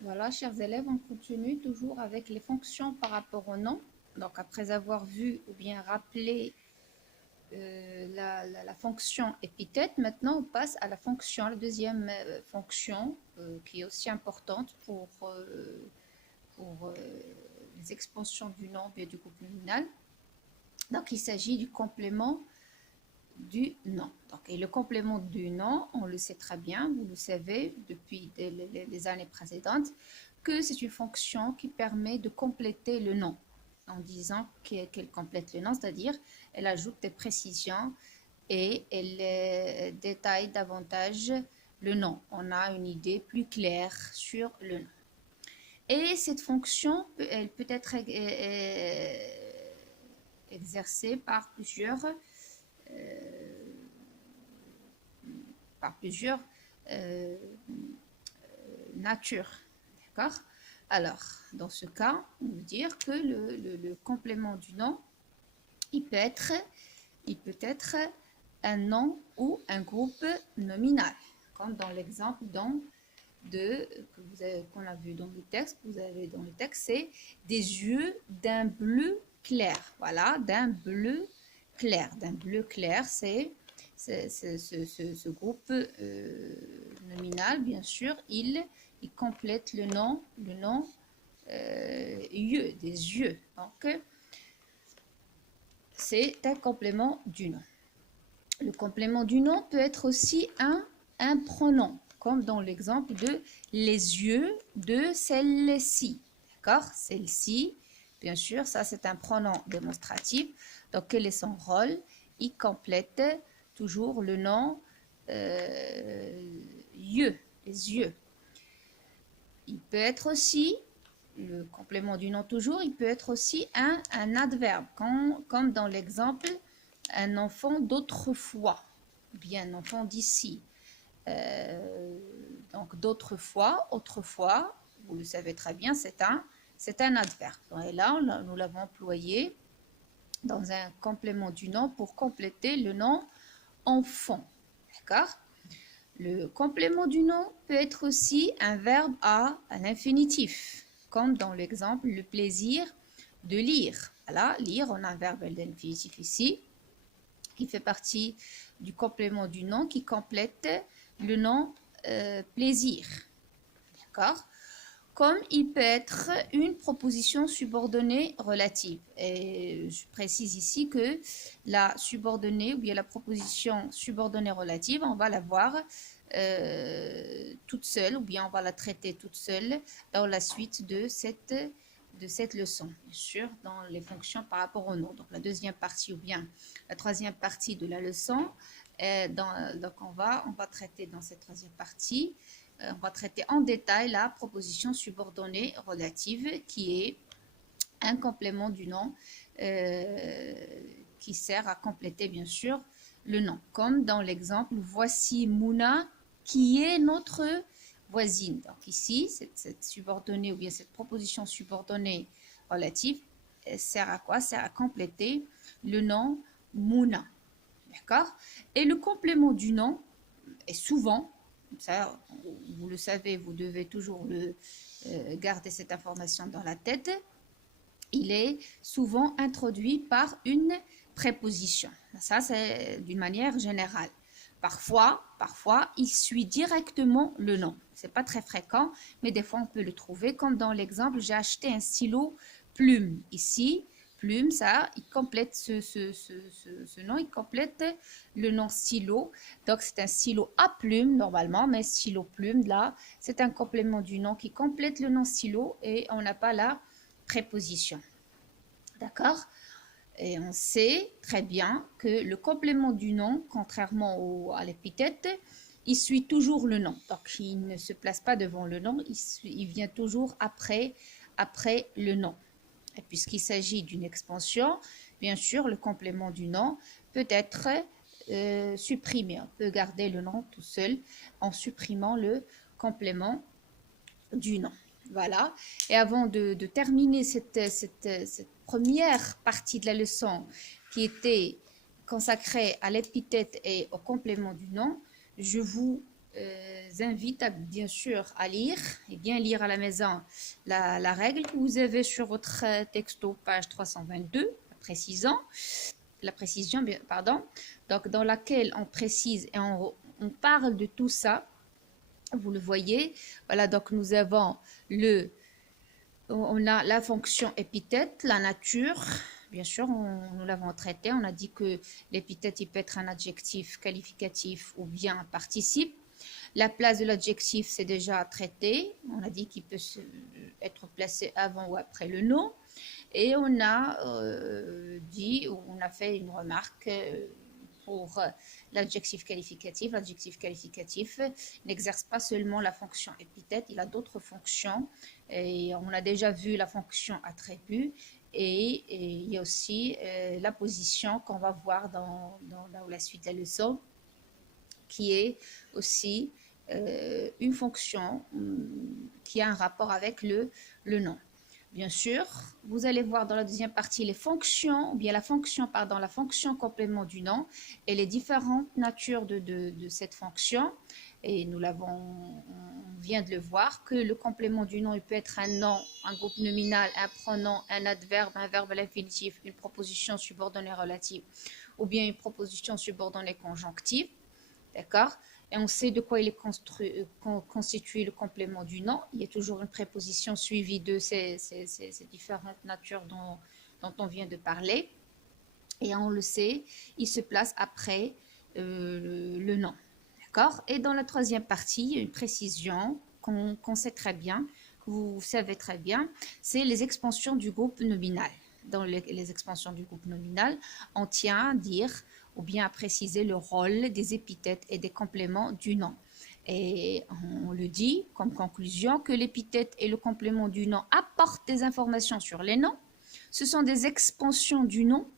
Voilà, chers élèves, on continue toujours avec les fonctions par rapport au nom. Donc, après avoir vu ou bien rappelé la fonction épithète, maintenant on passe à la fonction, la deuxième fonction qui est aussi importante pour les expansions du nom et du groupe nominal. Donc, il s'agit du complément du nom. Donc, et le complément du nom, on le sait très bien, vous le savez depuis les années précédentes, que c'est une fonction qui permet de compléter le nom en disant qu'elle complète le nom, c'est-à-dire elle ajoute des précisions et elle détaille davantage le nom. On a une idée plus claire sur le nom. Et cette fonction, elle peut être exercée par plusieurs euh, natures. D'accord? Alors, dans ce cas, on veut dire que le complément du nom, il peut être un nom ou un groupe nominal, comme dans l'exemple qu'on a vu dans le texte, vous avez dans le texte, c'est des yeux d'un bleu clair. Voilà, d'un bleu clair. D'un bleu clair, c'est ce groupe nominal, bien sûr, il complète le nom yeux, des yeux. Donc, c'est un complément du nom. Le complément du nom peut être aussi un pronom, comme dans l'exemple de les yeux de celle-ci. D'accord? Celle-ci, bien sûr, ça c'est un pronom démonstratif. Donc, quel est son rôle? Il complète toujours le nom yeux, les yeux. Il peut être aussi, le complément du nom toujours, il peut être aussi un adverbe, comme dans l'exemple un enfant d'autrefois, bien un enfant d'ici. Donc d'autrefois, autrefois, vous le savez très bien, c'est un adverbe. Et là, nous l'avons employé dans un complément du nom pour compléter le nom enfant. D'accord? Le complément du nom peut être aussi un verbe à l'infinitif, comme dans l'exemple le plaisir de lire. Voilà, lire, on a un verbe à l'infinitif ici, qui fait partie du complément du nom, qui complète le nom plaisir. D'accord? Comme il peut être une proposition subordonnée relative. Et je précise ici que la subordonnée ou bien la proposition subordonnée relative, on va la voir toute seule ou bien on va la traiter toute seule dans la suite de cette leçon, bien sûr, dans les fonctions par rapport au nom. Donc la deuxième partie ou bien la troisième partie de la leçon, donc on va traiter dans cette troisième partie, on va traiter en détail la proposition subordonnée relative qui est un complément du nom qui sert à compléter bien sûr le nom. Comme dans l'exemple, voici Mouna qui est notre voisine. Donc ici, cette subordonnée ou bien cette proposition subordonnée relative sert à quoi? Sert à compléter le nom Mouna. D'accord? Et le complément du nom est souvent, ça vous le savez, vous devez toujours garder cette information dans la tête, il est souvent introduit par une préposition. Ça, c'est d'une manière générale. Parfois, il suit directement le nom. C'est pas très fréquent, mais des fois, on peut le trouver. Comme dans l'exemple, j'ai acheté un stylo plume. Ici, plume, ça, il complète ce nom, il complète le nom stylo. Donc, c'est un stylo à plume, normalement, mais stylo plume, là, c'est un complément du nom qui complète le nom stylo et on n'a pas la préposition. D'accord? Et on sait très bien que le complément du nom, contrairement à l'épithète, il suit toujours le nom. Donc, il ne se place pas devant le nom, il vient toujours après le nom. Et puisqu'il s'agit d'une expansion, bien sûr, le complément du nom peut être supprimé. On peut garder le nom tout seul en supprimant le complément du nom. Voilà. Et avant de terminer cette première partie de la leçon qui était consacrée à l'épithète et au complément du nom, je vous invite bien sûr à lire et bien lire à la maison la règle que vous avez sur votre texto, page 322, la précision, pardon, donc dans laquelle on précise et on parle de tout ça. Vous le voyez, voilà, donc nous avons on a la fonction épithète, la nature. Bien sûr, nous l'avons traité. On a dit que l'épithète, il peut être un adjectif qualificatif ou bien un participe. La place de l'adjectif, c'est déjà traité. On a dit qu'il peut être placé avant ou après le nom. Et on a on a fait une remarque pour l'adjectif qualificatif. L'adjectif qualificatif n'exerce pas seulement la fonction épithète, il a d'autres fonctions. Et on a déjà vu la fonction attribut. Et il y a aussi la position qu'on va voir dans la suite de la leçon, qui est aussi une fonction qui a un rapport avec le nom. Bien sûr, vous allez voir dans la deuxième partie les fonctions, ou bien la fonction complément du nom et les différentes natures de cette fonction. Et on vient de le voir, que le complément du nom, il peut être un nom, un groupe nominal, un pronom, un adverbe, un verbe à l'infinitif, une proposition subordonnée relative, ou bien une proposition subordonnée conjonctive. D'accord? Et on sait de quoi il est constitué le complément du nom. Il y a toujours une préposition suivie de ces différentes natures dont on vient de parler. Et on le sait, il se place après le nom. D'accord? Et dans la troisième partie, il y a une précision qu'on sait très bien, que vous savez très bien, c'est les expansions du groupe nominal. Dans les expansions du groupe nominal, on tient à dire ou bien à préciser le rôle des épithètes et des compléments du nom. Et on le dit comme conclusion que l'épithète et le complément du nom apportent des informations sur les noms. Ce sont des expansions du nom.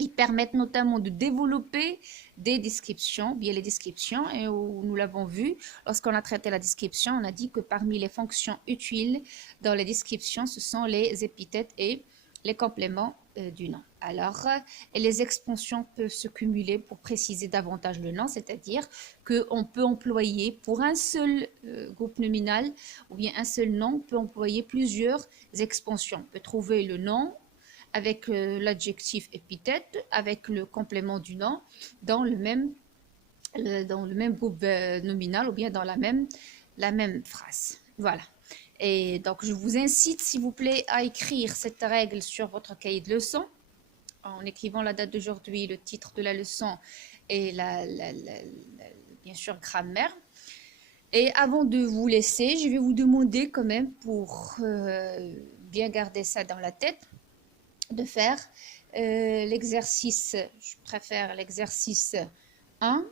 Ils permettent notamment de développer des descriptions, bien les descriptions, et où nous l'avons vu, lorsqu'on a traité la description, on a dit que parmi les fonctions utiles dans les descriptions, ce sont les épithètes et les compléments du nom. Alors, les expansions peuvent se cumuler pour préciser davantage le nom, c'est-à-dire qu'on peut employer pour un seul groupe nominal ou bien un seul nom, on peut employer plusieurs expansions. On peut trouver le nom avec l'adjectif épithète, avec le complément du nom, dans le même groupe nominal ou bien dans la même phrase. Voilà. Et donc, je vous incite, s'il vous plaît, à écrire cette règle sur votre cahier de leçon, en écrivant la date d'aujourd'hui, le titre de la leçon et bien sûr, grammaire. Et avant de vous laisser, je vais vous demander quand même, pour bien garder ça dans la tête, de faire l'exercice, je préfère l'exercice 1,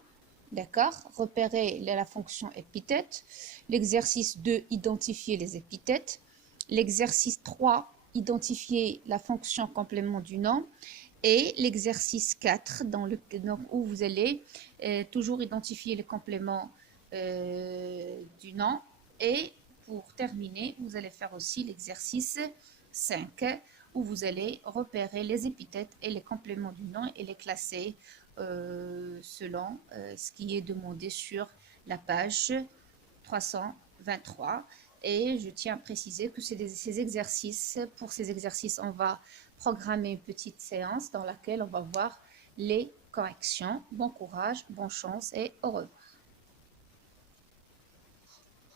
d'accord, repérer la fonction épithète, l'exercice 2, identifier les épithètes, l'exercice 3, identifier la fonction complément du nom, et l'exercice 4, où vous allez toujours identifier les compléments du nom, et pour terminer, vous allez faire aussi l'exercice 5, où vous allez repérer les épithètes et les compléments du nom et les classer selon ce qui est demandé sur la page 323. Et je tiens à préciser que pour ces exercices, on va programmer une petite séance dans laquelle on va voir les corrections. Bon courage, bonne chance et au revoir.